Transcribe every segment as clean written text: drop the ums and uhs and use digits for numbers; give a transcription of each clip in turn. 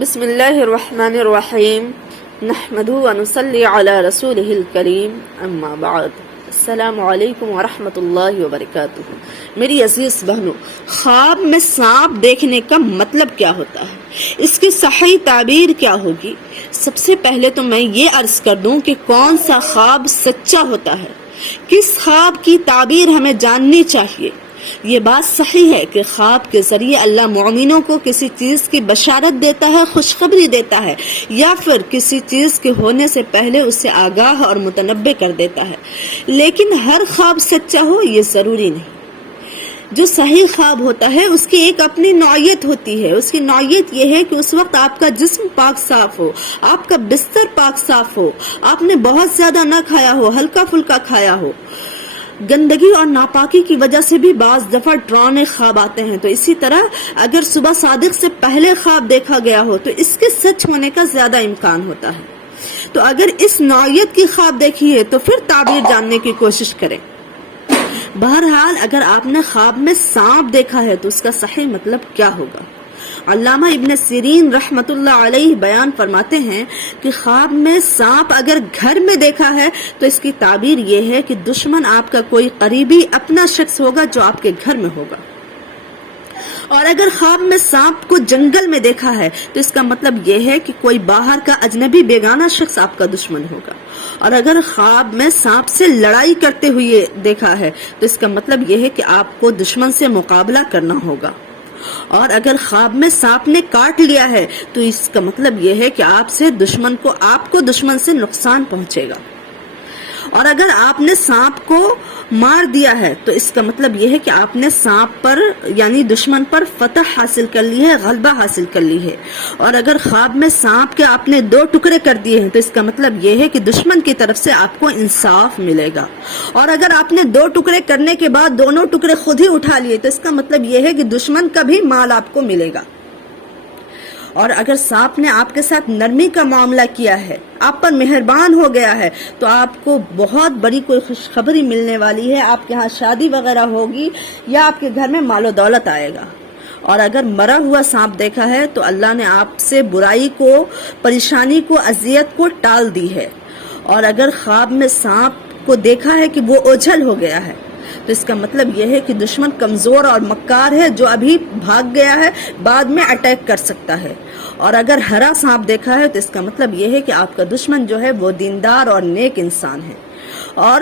بسم اللہ الرحمن الرحیم نحمدہ ونصلی علی رسولہ الکریم اما بعد السلام علیکم ورحمۃ اللہ وبرکاتہ۔ میری عزیز بہنوں، خواب میں سانپ دیکھنے کا مطلب کیا ہوتا ہے، اس کی صحیح تعبیر کیا ہوگی؟ سب سے پہلے تو میں یہ عرض کر دوں کہ کون سا خواب سچا ہوتا ہے، کس خواب کی تعبیر ہمیں جاننی چاہیے۔ یہ بات صحیح ہے کہ خواب کے ذریعے اللہ مومنوں کو کسی چیز کی بشارت دیتا ہے، خوشخبری دیتا ہے، یا پھر کسی چیز کے ہونے سے پہلے اسے آگاہ اور متنبع کر دیتا ہے، لیکن ہر خواب سچا ہو یہ ضروری نہیں۔ جو صحیح خواب ہوتا ہے اس کی ایک اپنی نوعیت ہوتی ہے۔ اس کی نوعیت یہ ہے کہ اس وقت آپ کا جسم پاک صاف ہو، آپ کا بستر پاک صاف ہو، آپ نے بہت زیادہ نہ کھایا ہو، ہلکا پھلکا کھایا ہو۔ گندگی اور ناپاکی کی وجہ سے بھی بعض دفعہ ڈراؤنے خواب آتے ہیں، تو اسی طرح اگر صبح صادق سے پہلے خواب دیکھا گیا ہو تو اس کے سچ ہونے کا زیادہ امکان ہوتا ہے۔ تو اگر اس نوعیت کی خواب دیکھی ہے تو پھر تعبیر جاننے کی کوشش کریں۔ بہرحال اگر آپ نے خواب میں سانپ دیکھا ہے تو اس کا صحیح مطلب کیا ہوگا؟ علامہ ابن سیرین رحمت اللہ علیہ بیان فرماتے ہیں کہ خواب میں سانپ اگر گھر میں دیکھا ہے تو اس کی تعبیر یہ ہے کہ دشمن آپ کا کوئی قریبی اپنا شخص ہوگا جو آپ کے گھر میں ہوگا، اور اگر خواب میں سانپ کو جنگل میں دیکھا ہے تو اس کا مطلب یہ ہے کہ کوئی باہر کا اجنبی بیگانہ شخص آپ کا دشمن ہوگا، اور اگر خواب میں سانپ سے لڑائی کرتے ہوئے دیکھا ہے تو اس کا مطلب یہ ہے کہ آپ کو دشمن سے مقابلہ کرنا ہوگا، اور اگر خواب میں سانپ نے کاٹ لیا ہے تو اس کا مطلب یہ ہے کہ آپ کو دشمن سے نقصان پہنچے گا، اور اگر آپ نے سانپ کو مار دیا ہے تو اس کا مطلب یہ ہے کہ آپ نے سانپ پر یعنی دشمن پر فتح حاصل کر لی ہے، غلبہ حاصل کر لی ہے، اور اگر خواب میں سانپ کے آپ نے 2 ٹکڑے کر دیے ہیں تو اس کا مطلب یہ ہے کہ دشمن کی طرف سے آپ کو انصاف ملے گا، اور اگر آپ نے 2 ٹکڑے کرنے کے بعد دونوں ٹکڑے خود ہی اٹھا لیے تو اس کا مطلب یہ ہے کہ دشمن کا بھی مال آپ کو ملے گا، اور اگر سانپ نے آپ کے ساتھ نرمی کا معاملہ کیا ہے، آپ پر مہربان ہو گیا ہے تو آپ کو بہت بڑی کوئی خوشخبری ملنے والی ہے، آپ کے ہاں شادی وغیرہ ہوگی یا آپ کے گھر میں مال و دولت آئے گا۔ اور اگر مرا ہوا سانپ دیکھا ہے تو اللہ نے آپ سے برائی کو، پریشانی کو، اذیت کو ٹال دی ہے، اور اگر خواب میں سانپ کو دیکھا ہے کہ وہ اوجھل ہو گیا ہے تو اس کا مطلب یہ ہے کہ دشمن کمزور اور مکار ہے جو ابھی بھاگ گیا ہے، بعد میں اٹیک کر سکتا ہے، اور اگر ہرا سانپ دیکھا ہے تو اس کا مطلب یہ ہے کہ آپ کا دشمن جو ہے وہ دیندار اور نیک انسان ہے، اور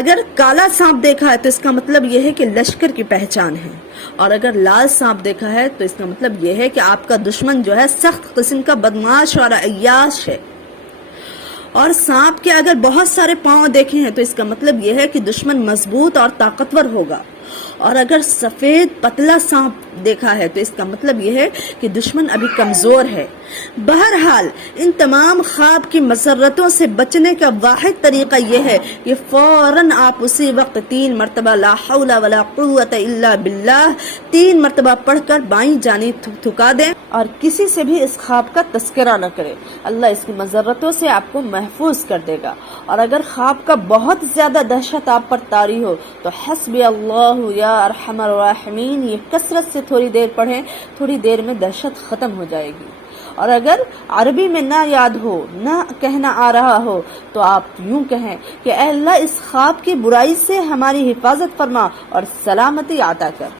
اگر کالا سانپ دیکھا ہے تو اس کا مطلب یہ ہے کہ لشکر کی پہچان ہے، اور اگر لال سانپ دیکھا ہے تو اس کا مطلب یہ ہے کہ آپ کا دشمن جو ہے سخت قسم کا بدمعاش اور عیاش ہے، اور سانپ کے اگر بہت سارے پاؤں دیکھے ہیں تو اس کا مطلب یہ ہے کہ دشمن مضبوط اور طاقتور ہوگا، اور اگر سفید پتلا سانپ دیکھا ہے تو اس کا مطلب یہ ہے کہ دشمن ابھی کمزور ہے۔ بہرحال ان تمام خواب کی مسرتوں سے بچنے کا واحد طریقہ یہ ہے کہ فوراً آپ اسی وقت 3 مرتبہ لا حول ولا قوت الا باللہ 3 مرتبہ پڑھ کر بائیں جانب تھکا دیں، اور کسی سے بھی اس خواب کا تذکرہ نہ کریں۔ اللہ اس کی مسرتوں سے آپ کو محفوظ کر دے گا، اور اگر خواب کا بہت زیادہ دہشت آپ پر طاری ہو تو حسبی اللہ یا ارحم الراحمین یہ کثرت سے تھوڑی دیر پڑھیں، تھوڑی دیر میں دہشت ختم ہو جائے گی، اور اگر عربی میں نہ یاد ہو، نہ کہنا آ رہا ہو تو آپ یوں کہیں کہ اے اللہ اس خواب کی برائی سے ہماری حفاظت فرما اور سلامتی عطا کر۔